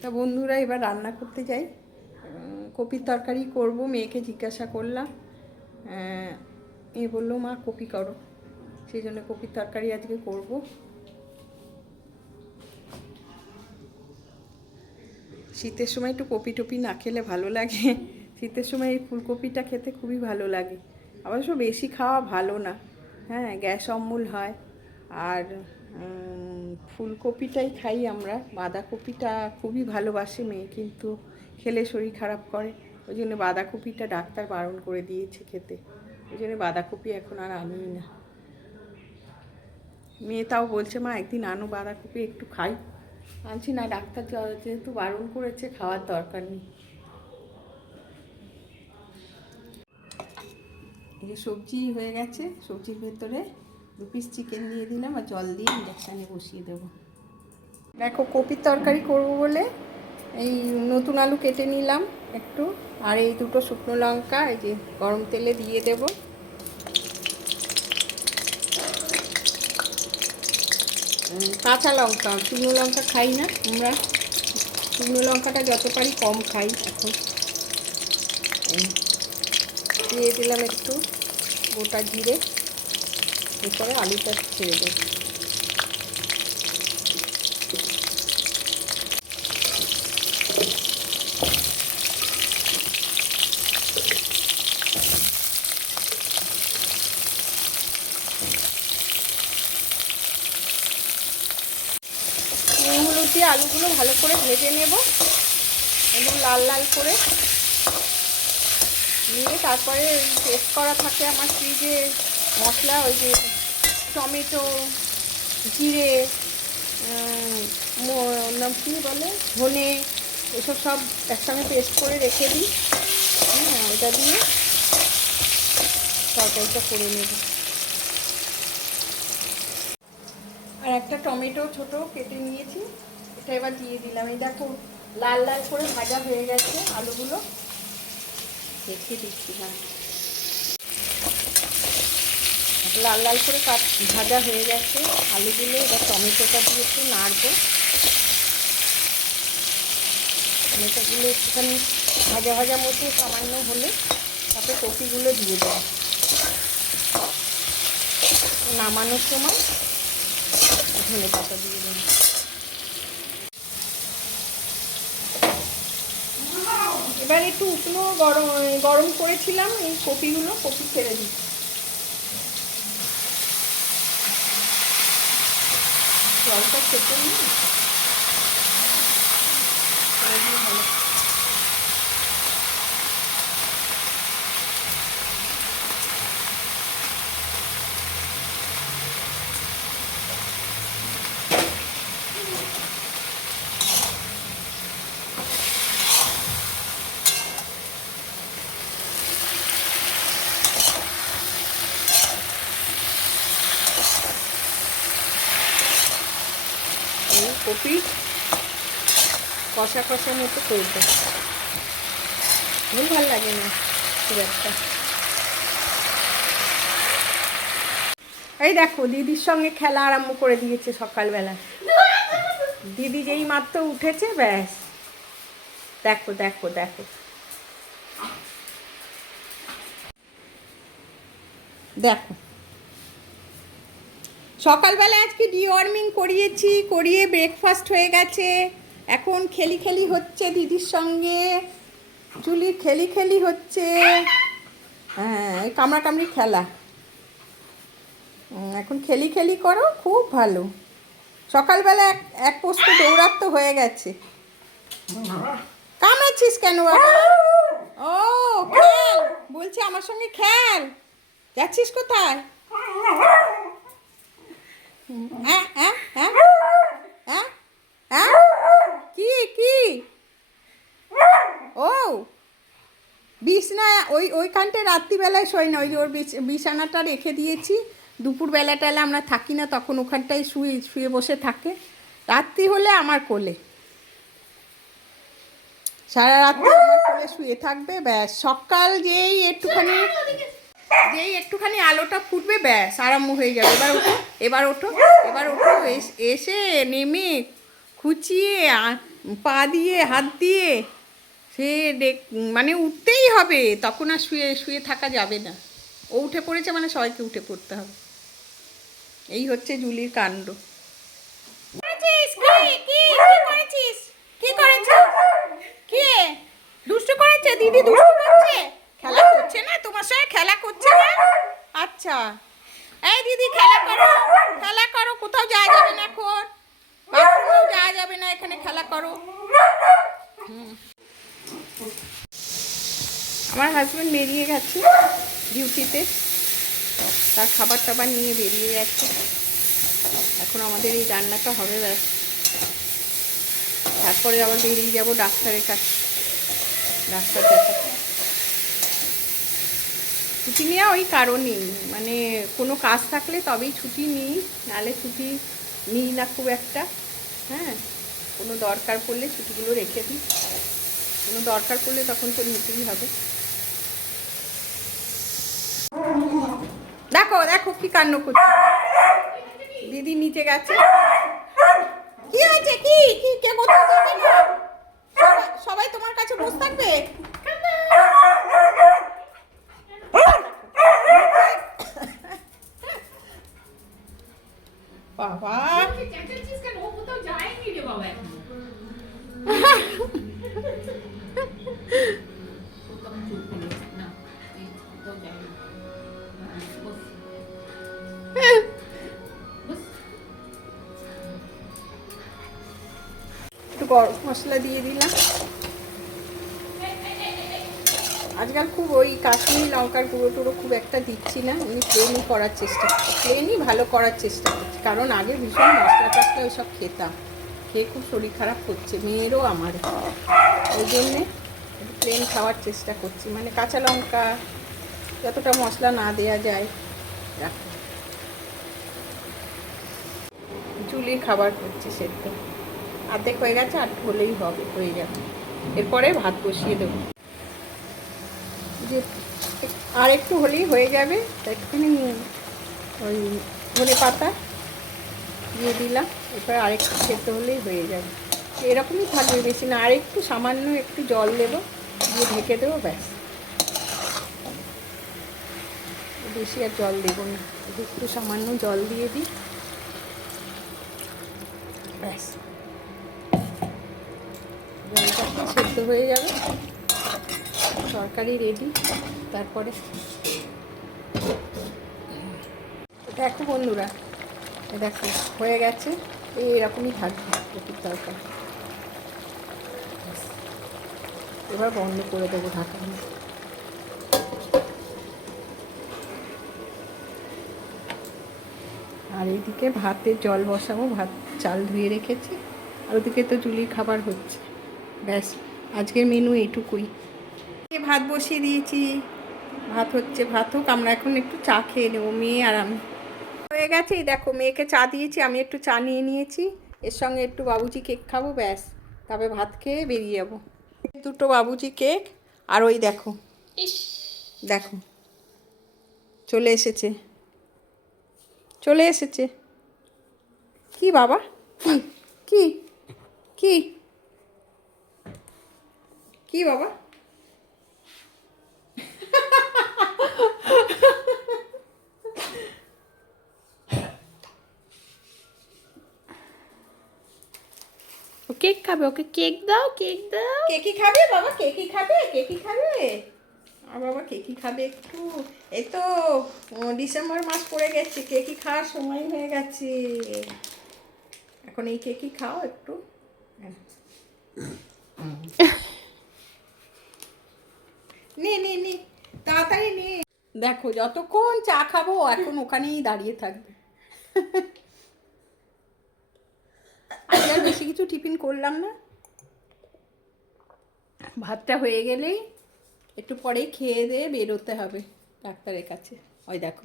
তা বন্ধুরা, এবার রান্না করতে যাই। কপির তরকারি করব। মেয়েকে জিজ্ঞাসা করলাম, এ বললো মা কপি করো, সেই জন্য কপির তরকারি আজকে করব। শীতের সময় একটু কপি টপি না খেলে ভালো লাগে। শীতের সময় এই ফুলকপিটা খেতে খুবই ভালো লাগে। অবশ্য বেশি খাওয়া ভালো না, হ্যাঁ, গ্যাস অম্বল হয়। আর ফুলকপিটাই খাই আমরা। বাঁধাকপিটা খুবই ভালোবাসে মেয়ে, কিন্তু খেলে শরীর খারাপ করে। ওই জন্য বাঁধাকপিটা ডাক্তার বারণ করে দিয়েছে খেতে। ওই জন্য বাঁধাকপি এখন আর আনিই না। মেয়ে তাও বলছে মা একদিন আনো বাঁধাকপি, একটু খাই। আনছি না, ডাক্তার যেহেতু বারণ করেছে খাওয়ার দরকার নেই। এই সবজি হয়ে গেছে, সবজির ভেতরে 2 পিস চিকেন দিয়ে দিলাম আর জল দিয়ে ইন্ডাকশানে বসিয়ে দেবো। দেখো, কপির তরকারি করব বলে এই নতুন আলু কেটে নিলাম একটু, আর এই 2টো শুকনো লঙ্কা এই যে গরম তেলে দিয়ে দেব। কাঁচা লঙ্কা, শুকনো লঙ্কা খাই না আমরা, শুকনো লঙ্কাটা যত পারি কম খাই এখন। দিয়ে দিলাম একটু গোটা জিরে, এরপরে আলুটা ছেড়ে দেব। নুন হলুদ দিয়ে আলুগুলো ভালো করে ভেজে নেব এবং লাল লাল করে নিয়ে তারপরে পেস্ট করা থাকে আমার ফ্রিজে মশলা, ওই যে টমেটো, জিরে, নাম কী বলে, ধনে, এসব সব একসঙ্গে পেস্ট করে রেখে দিই। হ্যাঁ, ওটা দিয়ে তরকারিটা করে নেব। আর একটা টমেটো ছোট কেটে নিয়েছি, এটা এবার দিয়ে দিলাম। এই দেখো লাল লাল করে ভাজা হয়ে গেছে আলুগুলো, রেখে দিচ্ছি। হ্যাঁ, লাল লাল করে ভাজা হয়ে গেছে আলুগুলো। এবার টমেটোটা দিয়ে একটু নাড়বো। টমেটোগুলো একটুখানি ভাজা ভাজা মতো সামান্য হলে তারপরে কপিগুলো দিয়ে দেবো। নামানোর সময় ধনে পাতা দিয়ে দেবো। এবার একটু উষ্ণ গরম করেছিলাম এই কপিগুলো, কপি ছেড়ে দিই। জলটা খেতে নিই ভালো। কপি কষা কষা মতো করবো, ভালো লাগে না খুব একটা। এই দেখো, দিদির সঙ্গে খেলা আরম্ভ করে দিয়েছে সকালবেলা। দিদি যেই মাত্র উঠেছে, ব্যাস দেখো দেখো দেখো দেখো। সকালবেলা আজকে ডিওয়ার্মিং করিয়ে ব্রেকফাস্ট হয়ে গেছে। এখন খেলি খেলি হচ্ছে দিদির সঙ্গে, চুলির খেলি খেলি হচ্ছে। হ্যাঁ, এই কামড়াকামড়ি খেলা। এখন খেলি খেলি করো, খুব ভালো। সকালবেলা এক পোস্ত দৌড়াতে হয়ে গেছে। কামড়াচ্ছিস কেন বাবা? ও খেল বলছে, আমার সঙ্গে খেল। যাচ্ছিস কোথায়? হ্যাঁ হ্যাঁ হ্যাঁ হ্যাঁ হ্যাঁ, কি কি? ও বিছনায় ওইখানটায় রাত্রিবেলায় শোয় না, ওই যে ওর বিছানাটা রেখে দিয়েছি। দুপুরবেলাটালে আমরা থাকি না, তখন ওখানটায় শুয়ে বসে থাকে। রাত্রি হলে আমার কোলে, সারা রাত্রি আমার কোলে শুয়ে থাকবে। ব্যাস সকাল যেই একটুখানি আলোটা ফুটবে, ব্যাস আরম্ভ হয়ে যাবে। এবার ওঠো এবার ওঠো এবার ওঠো, এসে নেমে খুঁচিয়ে পা দিয়ে হাত দিয়ে সে মানে উঠতেই হবে, তখন আর শুয়ে শুয়ে থাকা যাবে না। ও উঠে পড়েছে মানে সবাইকে উঠে পড়তে হবে। এই হচ্ছে জুলির কাণ্ড। দুষ্টু করেছে দিদি, দুষ্টু করছে, খেলা করছে না তোমার সঙ্গে, খেলা করছে না। আচ্ছা এই দিদি খেলা করো, খেলা করো, কোথাও যাওয়া যাবে না, এখন বাথরুমেও যাওয়া যাবে না, এখানে খেলা করো। আমার হাজব্যান্ড বেরিয়ে গেছে ডিউটিতে, তার খাবার টাবার নিয়ে বেরিয়ে গেছে। এখন আমাদের এই রান্নাটা হবে, ব্যাস। তারপরে আবার বেরিয়ে যাব ডাক্তারের কাছে, ডাক্তার দেখাতে। ছুটি নেওয়া ওই কারণেই, মানে কোনো কাজ থাকলে তবেই ছুটি নিই, নাহলে ছুটি নিই না খুব একটা। হ্যাঁ, কোনো দরকার পড়লে ছুটিগুলো রেখে দিই, কোনো দরকার পড়লে তখন তো নিতেই হবে। দেখো দেখো কি কাণ্ড করছে, দিদি নিচে গেছে। কি হয়েছে, কি কি কে কোথাও যাবে না, সবাই তোমার কাছে বসে থাকবে। বাবা একটু গরম মশলা দিয়ে দিলাম। আজকাল খুব ওই কাশ্মীরি লঙ্কার গুঁড়ো টুড়ো খুব একটা দিচ্ছি না, এমনি প্লেনই করার চেষ্টা করছি, প্লেনই ভালো করার চেষ্টা করছি। কারণ আগে ভীষণ মশলা টশলা ওইসব খেতাম, খেয়ে খুব শরীর খারাপ করছে, মেয়েরও আমার। ওই জন্যে একটু প্লেন খাওয়ার চেষ্টা করছি, মানে কাঁচা লঙ্কা যতটা মশলা না দেওয়া যায় রাখি। জুলির খাবার করছি সেদ্ধ, অর্ধেক হয়ে গেছে, আর হলেই হবে, হয়ে যাবে। এরপরে ভাত বসিয়ে দেবো, যে আর একটু হলেই হয়ে যাবে। একটুখানি ওই ধনে পাতা দিয়ে দিলাম, এরপরে আরেকটু সেদ্ধ হলেই হয়ে যাবে। এরকমই থাকবে, বেশি না, আর একটু সামান্য একটু জল দেবো, দিয়ে ঢেকে দেবো, ব্যাস। বেশি আর জল দেবো না, একটু সামান্য জল দিয়ে দিই, ব্যাস। জলটা সেদ্ধ হয়ে যাবে, তরকারি রেডি। তারপরে দেখো বন্ধুরা, দেখো হয়ে গেছে, এরকমই থাকবে কপির তরকারি। এবার বন্ধ করে দেবো ঢাকা দিয়ে। আর এইদিকে ভাতের জল বসাবো, ভাত চাল ধুয়ে রেখেছি, আর ওদিকে তো জুলির খাবার হচ্ছে, ব্যাস। আজকের মেনু এইটুকুই। ভাত বসিয়ে দিয়েছি, ভাত হচ্ছে, ভাত হোক, আমরা এখন একটু চা খেয়ে নেবো, মেয়ে আর আমি। হয়ে গেছে, এই দেখো মেয়েকে চা দিয়েছি, আমি একটু চা নিয়ে নিয়েছি, এর সঙ্গে একটু বাবুজি কেক খাবো, ব্যাস। তবে ভাত খেয়ে বেরিয়ে যাবো। দুটো বাবুজি কেক, আর ওই দেখো, দেখো চলে এসেছে, চলে এসেছে। কি বাবা, কি কি কি কি বাবা, ও কেক খাবে, ওকে কেক দাও, কেক দাও। কেকই খাবে বাবা, কেকই খাবে, কেকই খাবে। আর বাবা কেকই খাবে একটু, এই তো ডিসেম্বর মাস পড়ে গেছে, কেকই খাওয়ার সময় হয়ে গেছে, এখন এই কেকই খাও একটু। নে নে নে, তাড়াতাড়ি নে। দেখো যতক্ষণ চা খাবো এখন ওখানেই দাঁড়িয়ে থাকবে। আজকে আর বেশি কিছু টিফিন করলাম না, ভাতটা হয়ে গেলেই একটু পরেই খেয়ে দিয়ে বেরোতে হবে ডাক্তারের কাছে। ওই দেখো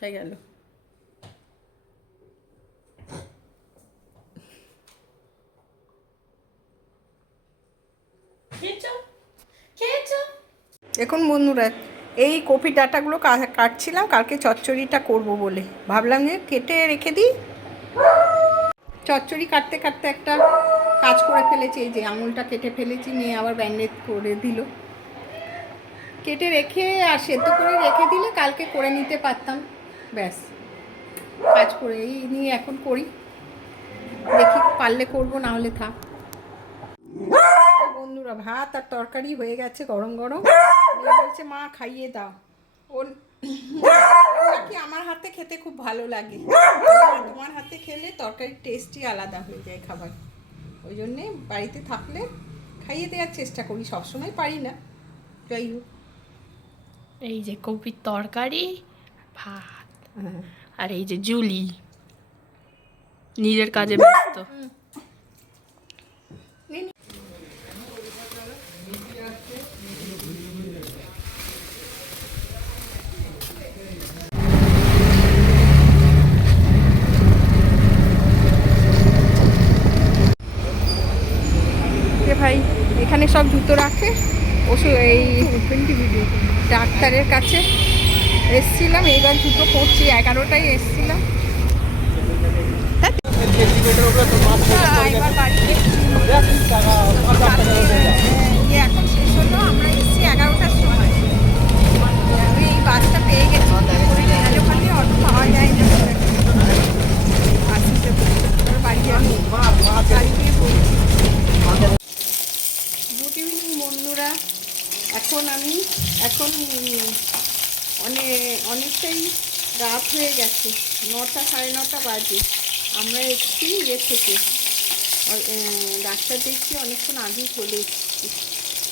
হয়ে গেল। দেখুন বন্ধুরা, এই কপি ডাঁটাগুলো কাটছিলাম, কালকে চচ্চড়িটা করব বলে ভাবলাম যে কেটে রেখে দিই। চচ্চড়ি কাটতে কাটতে একটা কাজ করে ফেলেছি, এই যে আঙুলটা কেটে ফেলেছি, মেয়ে আবার ব্যান্ডেজ করে দিল। কেটে রেখে আর সেদ্ধ করে রেখে দিলে কালকে করে নিতে পারতাম, ব্যাস কাজ করে এই নিয়ে এখন করি, দেখি পারলে করবো, না হলে থাক। বন্ধুরা ভাত আর তরকারি হয়ে গেছে গরম গরম, বলছে মা খাইয়ে দাও। ওর নাকি আমার হাতে খেতে খুব ভালো লাগে, তোমার হাতে খেলে তরকারির টেস্টই আলাদা হয়ে যায় খাবার, ওই জন্যে বাড়িতে থাকলে খাইয়ে দেওয়ার চেষ্টা করি, সবসময় পারি না, যাই হোক। এই যে কপির তরকারি, ভাত, আর এই যে জুলি নিজের কাজে ব্যস্ত। ভাই এখানে সব জুতো রাখে, ওষুধ এই ডাক্তারের কাছে এসছিলাম, এইবার জুতো পড়ছি, 11টায় এসছিলাম, এবার বাড়িতে এখন শেষ হলো, আমরা এসছি 11টার সময়, আমি এই বাসটা পেয়ে গেছি, ওখানে অটো পাওয়া যায় না, বাড়ি আমি গাড়ি দিয়ে পড়ছি। গুড ইভিনিং বন্ধুরা, এখন অনেকটাই রাত হয়ে গেছে, 9টা 9:30 বাজে। আমরা এসেছি ইয়ে থেকে, ডাক্তার দেখছি অনেকক্ষণ আগেই চলে এসেছি,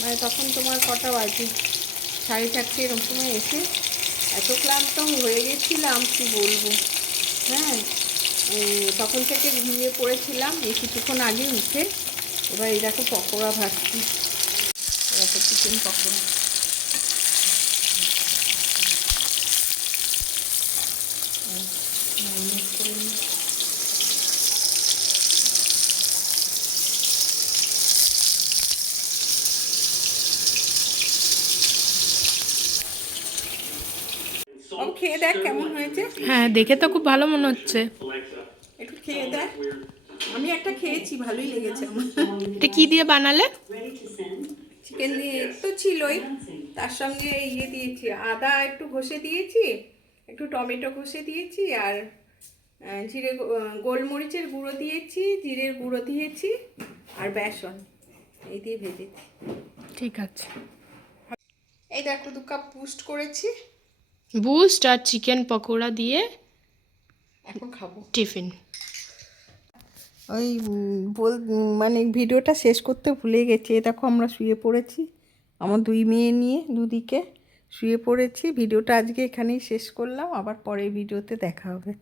মানে তখন তোমার কটা বাজে, 4:30 এরকম সময় এসে এত ক্লান্ত হয়ে গেছিলাম কি বলবো। হ্যাঁ, তখন থেকে ঘুমিয়ে পড়েছিলাম, এই কিছুক্ষণ আগে উঠে এবার এই দেখো পকোড়া ভাজছি, এরকম চিকেন পকোড়া। খেয়ে দেখ কেমন হয়েছে। হ্যাঁ, দেখে তো খুব ভালো মনে হচ্ছে। একটু খেয়ে দেখ, আমি একটা খেয়েছি, ভালোই লেগেছে আমার। এটা কি দিয়ে বানালে? চিকেন দিয়ে তো ছিলই, তার সঙ্গে ইয়ে দিয়েছি, আদা একটু ঘষে দিয়েছি, একটু টমেটো ঘষে দিয়েছি, আর জিরে গোলমরিচের গুঁড়ো দিয়েছি, জিরের গুঁড়ো দিয়েছি, আর বেসন, এই দিয়ে ভেজেছি। ঠিক আছে। এই দেখো 2 কাপ বুস্ট করেছি, বুস্ট আর চিকেন পকোড়া দিয়ে এখন খাবো টিফিন। ওই মানে ভিডিওটা শেষ করতে ভুলে গেছি, দেখো আমরা শুয়ে পড়েছি, আমার 2 মেয়ে নিয়ে দুদিকে শুয়ে পড়েছি। ভিডিওটা আজকে এখানেই শেষ করলাম, আবার পরের ভিডিওতে দেখা হবে।